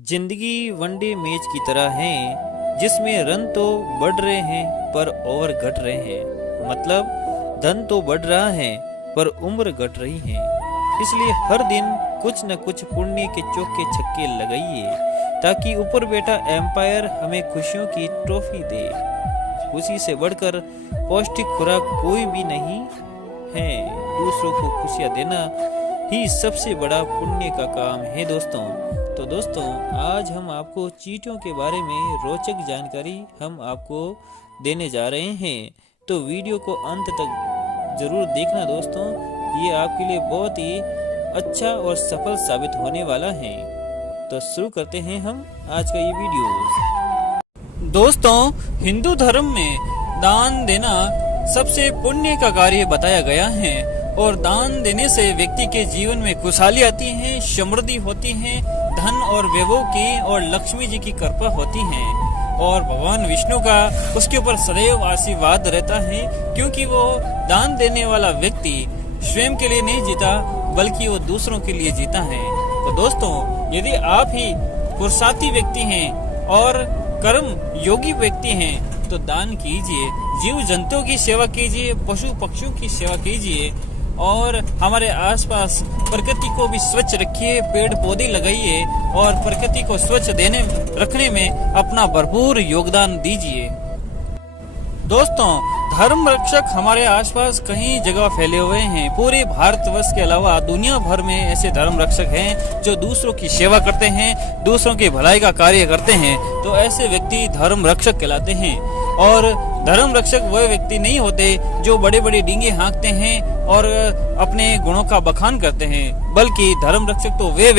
जिंदगी one day match की तरह है जिसमें रन तो बढ़ रहे हैं पर ओवर घट रहे हैं। मतलब धन तो बढ़ रहा है पर उम्र घट रही है। इसलिए हर दिन कुछ न कुछ पुण्य के चौके छक्के लगाइए ताकि ऊपर बैठा एम्पायर हमें खुशियों की ट्रॉफी दे। खुशी से बढ़कर पौष्टिक खुराक कोई भी नहीं है। दूसरों को खुशियाँ देना ही सबसे बड़ा पुण्य का काम है दोस्तों। तो दोस्तों आज हम आपको चींटियों के बारे में रोचक जानकारी हम आपको देने जा रहे हैं। तो वीडियो को अंत तक जरूर देखना दोस्तों, ये आपके लिए बहुत ही अच्छा और सफल साबित होने वाला है। तो शुरू करते हैं हम आज का ये वीडियो। दोस्तों हिंदू धर्म में दान देना सबसे पुण्य का कार्य बताया गया है और दान देने से व्यक्ति के जीवन में खुशहाली आती है, समृद्धि होती है, धन और वैभव की और लक्ष्मी जी की कृपा होती है और भगवान विष्णु का उसके ऊपर सदैव आशीर्वाद रहता है, क्योंकि वो दान देने वाला व्यक्ति स्वयं के लिए नहीं जीता बल्कि वो दूसरों के लिए जीता है। तो दोस्तों यदि आप ही पुरुषार्थी व्यक्ति हैं और कर्म योगी व्यक्ति हैं तो दान कीजिए, जीव जंतुओं की सेवा कीजिए, पशु पक्षियों की सेवा कीजिए और हमारे आसपास प्रकृति को भी स्वच्छ रखिए, पेड़ पौधे लगाइए और प्रकृति को स्वच्छ रखने में अपना भरपूर योगदान दीजिए। दोस्तों धर्म रक्षक हमारे आसपास कई जगह फैले हुए हैं। पूरे भारतवर्ष के अलावा दुनिया भर में ऐसे धर्म रक्षक हैं जो दूसरों की सेवा करते हैं, दूसरों की भलाई का कार्य करते हैं। तो ऐसे व्यक्ति धर्म रक्षक कहलाते हैं। और धर्म रक्षक वह व्यक्ति नहीं होते जो बड़े बड़े डींगे हाँकते हैं और अपने गुणों का बखान करते हैं, बल्कि धर्म रक्षक तो वे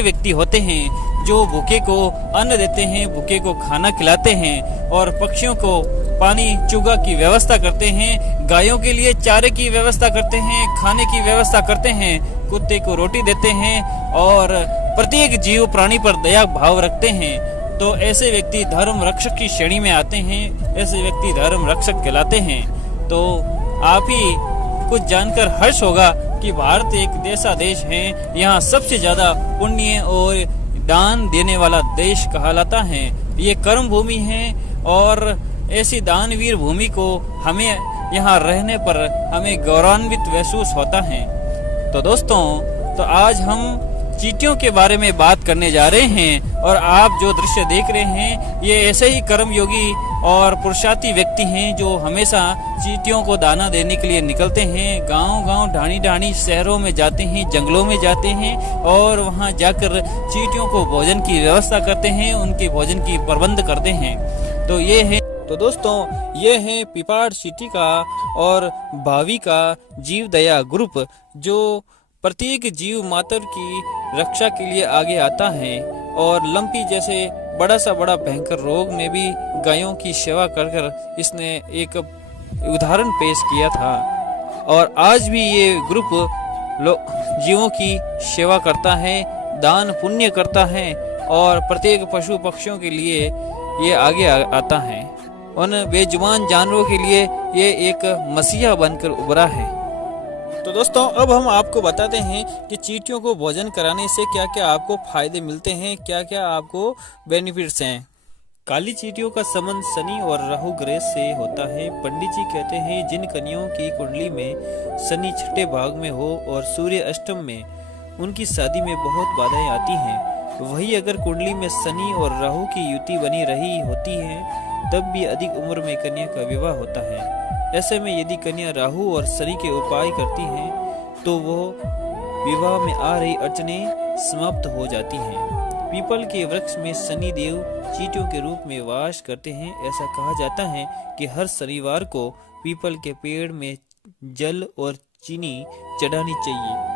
व्यक्ति होते हैं जो भूखे को अन्न देते हैं, भूखे को खाना खिलाते हैं और पक्षियों को पानी चुगा की व्यवस्था करते हैं, गायों के लिए चारे की व्यवस्था करते हैं, खाने की व्यवस्था करते हैं, कुत्ते को रोटी देते हैं और प्रत्येक जीव प्राणी पर दया भाव रखते हैं। तो ऐसे व्यक्ति धर्म रक्षक की श्रेणी में आते हैं, ऐसे व्यक्ति धर्म रक्षक कहलाते हैं। तो आप ही कुछ जानकर हर्ष होगा कि भारत एक ऐसा देश है, यहाँ सबसे ज्यादा पुण्य और दान देने वाला देश कहलाता है। ये कर्म भूमि है और ऐसी दानवीर भूमि को हमें यहाँ रहने पर हमें गौरवान्वित महसूस होता है। तो दोस्तों तो आज हम चींटियों के बारे में बात करने जा रहे हैं और आप जो दृश्य देख रहे हैं ये ऐसे ही कर्मयोगी और पुरुषार्थी व्यक्ति हैं जो हमेशा चींटियों को दाना देने के लिए निकलते हैं। गांव-गांव, ढाणी-ढाणी शहरों में जाते हैं, जंगलों में जाते हैं और वहां जाकर चींटियों को भोजन की व्यवस्था करते हैं, उनके भोजन की प्रबंध करते हैं। तो ये है तो दोस्तों ये है पिपाड़ सिटी का और भावी का जीव दया ग्रुप जो प्रत्येक जीव मात्र की रक्षा के लिए आगे आता है और लंपी जैसे बड़ा सा बड़ा भयंकर रोग में भी गायों की सेवा कर कर इसने एक उदाहरण पेश किया था और आज भी ये ग्रुप जीवों की सेवा करता है, दान पुण्य करता है और प्रत्येक पशु पक्षियों के लिए ये आगे आता है। उन बेजुबान जानवरों के लिए ये एक मसीहा बनकर उभरा है। तो दोस्तों अब हम आपको बताते हैं कि चींटियों को भोजन कराने से क्या क्या आपको फायदे मिलते हैं, क्या क्या आपको बेनिफिट्स हैं। काली चींटियों का संबंध शनि और राहु ग्रह से होता है। पंडित जी कहते हैं जिन कन्याओं की कुंडली में शनि छठे भाग में हो और सूर्य अष्टम में, उनकी शादी में बहुत बाधाएं आती हैं। वही अगर कुंडली में शनि और राहु की युति बनी रही होती है तब भी अधिक उम्र में कन्या का विवाह होता है। ऐसे में यदि कन्या राहु और शनि के उपाय करती है तो वो विवाह में आ रही अड़चनें समाप्त हो जाती हैं। पीपल के वृक्ष में शनि देव चींटियों के रूप में वास करते हैं। ऐसा कहा जाता है कि हर शनिवार को पीपल के पेड़ में जल और चीनी चढ़ानी चाहिए।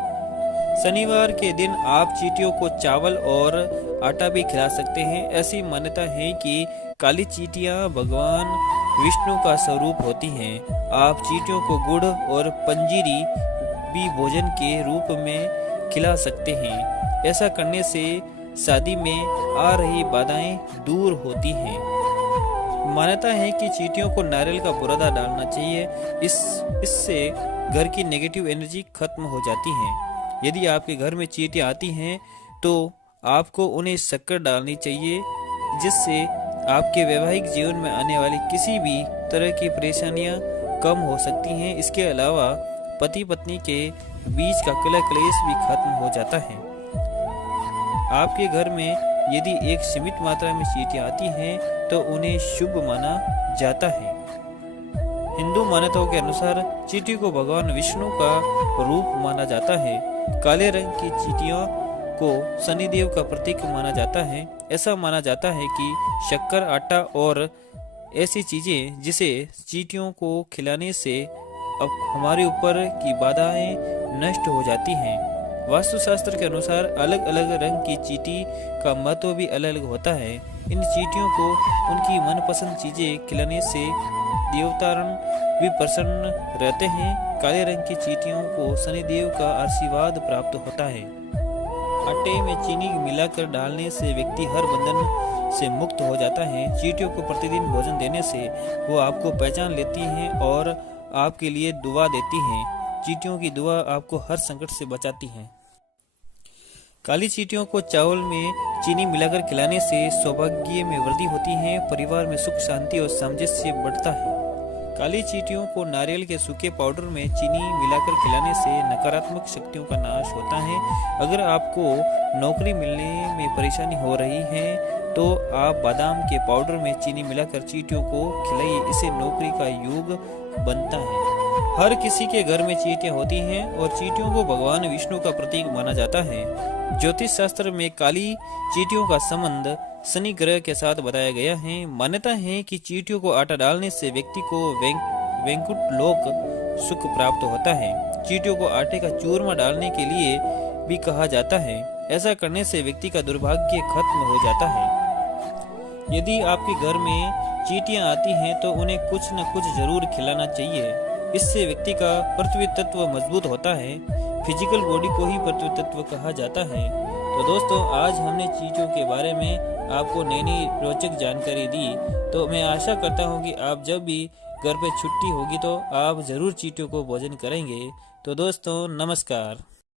शनिवार के दिन आप चींटियों को चावल और आटा भी खिला सकते हैं। ऐसी मान्यता है कि काली चींटियां भगवान विष्णु का स्वरूप होती हैं। आप चींटियों को गुड़ और पंजीरी भी भोजन के रूप में खिला सकते हैं। ऐसा करने से शादी में आ रही बाधाएं दूर होती हैं। मान्यता है कि चींटियों को नारियल का बुरादा डालना चाहिए, इससे घर की नेगेटिव एनर्जी खत्म हो जाती है। यदि आपके घर में चींटियां आती हैं तो आपको उन्हें शक्कर डालनी चाहिए, जिससे आपके वैवाहिक जीवन में आने वाली किसी भी तरह की परेशानियां कम हो सकती हैं। इसके अलावा पति पत्नी के बीच का कलह क्लेश भी खत्म हो जाता है। आपके घर में यदि एक सीमित मात्रा में चींटियां आती हैं तो उन्हें शुभ माना जाता है। हिंदू मान्यताओं के अनुसार चींटी को भगवान विष्णु का रूप माना जाता है। काले रंग की चींटियों को शनिदेव का प्रतीक माना जाता है। ऐसा माना जाता है कि शक्कर, आटा और ऐसी चीजें जिसे चींटियों को खिलाने से अब हमारे ऊपर की बाधाएं नष्ट हो जाती हैं। वास्तुशास्त्र के अनुसार अलग अलग रंग की चींटी का महत्व भी अलग अलग होता है। इन चींटियों को उनकी मनपसंद चीजें खिलाने से देवतारण भी प्रसन्न रहते हैं। काले रंग की चींटियों को शनिदेव का आशीर्वाद प्राप्त होता है। आटे में चीनी मिलाकर डालने से व्यक्ति हर बंधन से मुक्त हो जाता है। चींटियों को प्रतिदिन भोजन देने से वो आपको पहचान लेती हैं और आपके लिए दुआ देती हैं। चींटियों की दुआ आपको हर संकट से बचाती है। काली चींटियों को चावल में चीनी मिलाकर खिलाने से सौभाग्य में वृद्धि होती है, परिवार में सुख शांति और सामंजस्य बढ़ता है। काली चींटियों को नारियल के सूखे पाउडर में चीनी मिलाकर खिलाने से नकारात्मक शक्तियों का नाश होता है। अगर आपको नौकरी मिलने में परेशानी हो रही है तो आप बादाम के पाउडर में चीनी मिलाकर चींटियों को खिलाइए, इससे नौकरी का योग बनता है। हर किसी के घर में चींटियां होती हैं और चींटियों को भगवान विष्णु का प्रतीक माना जाता है। ज्योतिष शास्त्र में काली चींटियों का संबंध शनि ग्रह के साथ बताया गया है। मान्यता है कि चींटियों को आटा डालने से व्यक्ति को वैकुंठ लोक सुख प्राप्त होता है। चींटियों को आटे का चूरमा डालने के लिए भी कहा जाता है। ऐसा करने से व्यक्ति का दुर्भाग्य खत्म हो जाता है। यदि आपके घर में चींटियां आती हैं तो उन्हें कुछ न कुछ जरूर खिलाना चाहिए। इससे व्यक्ति का पृथ्वी तत्व मजबूत होता है। फिजिकल बॉडी को ही पृथ्वी तत्व कहा जाता है। तो दोस्तों, आज हमने चींटियों के बारे में आपको नई नई रोचक जानकारी दी। तो मैं आशा करता हूँ कि आप जब भी घर पे छुट्टी होगी तो आप जरूर चींटियों को भोजन करेंगे। तो दोस्तों, नमस्कार।